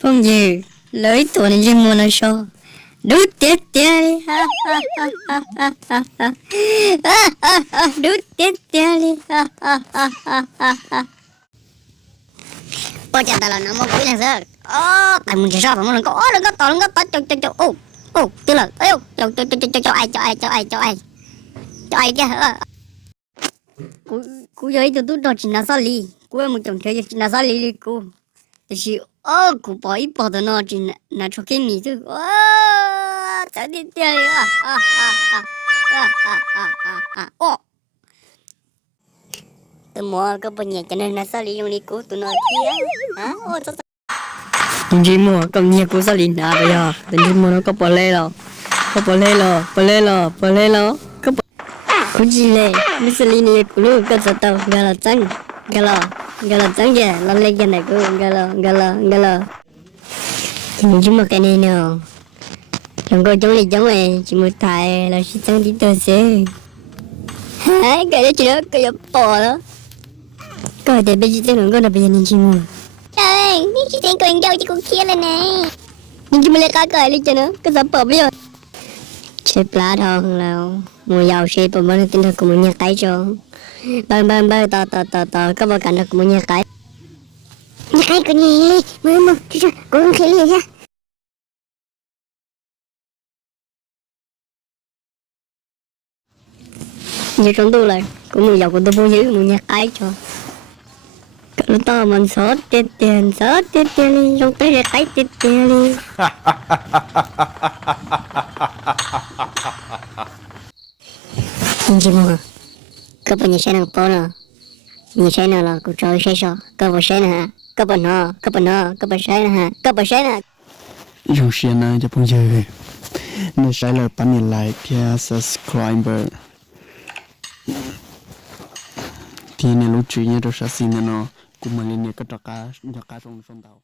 phong gì lấy tuổi này riêng muốn nói sao đút tiết đi đút tiết đi ôi chà ta là nó một cái là sao tại mình chỉ sao mà mình có đừng có to cho tức là êu cho ai chứ cú giờ itu tuh dah Cina sali, cú mau chồng chơi Cina sali đi cú, thì cú bỏ ít bỏ đó nó Cina, nó cho cái mì chứ, chả đi chơi tụi mua cái bao nhiêu cho nên nó sali用đi cú tụi nó kia, tụi gì mua cầm nhiều cú sali nào bây giờ, tụi gì mua nó có bỏ lê rồi, bỏ lê lo. Kujile, misalnya kulo kata tahu galau cang je, lalu lagi nak galau. Cuma cuma kan ini, yang kau jom cuma thai là si cang di terse. Hai, cái đó chỉ đó cái bỏ đó. Cái để bây giờ nó đã bây giờ nên chimo. Trời, đi chỉ tên con dâu chỉ con kia là này. Nhưng cuma lihat cái đi cho nó, cái sao bỏ bây giờ. Chế plá thong là mùa giàu chế bộ môn tinh thần của một nhà cái cho bang to các bạn cảnh của một nhà cái của nhà mơ của con khỉ gì ha như trong tôi là của mùa giàu của tôi vô giữ một nhà cái cho nó to mình sót tiền đi trong tới cái tiền đi nhưng mà các bạn nhìn nào po nào nhìn nào là cũng chơi xem sao các bạn xem hả các bạn xem hả dùng xem này cho phong chơi nó sẽ là bấm like và subscribe thì này lúc chuyện như đó sẽ xin nó cũng mà lên này có trò cá trong sông tàu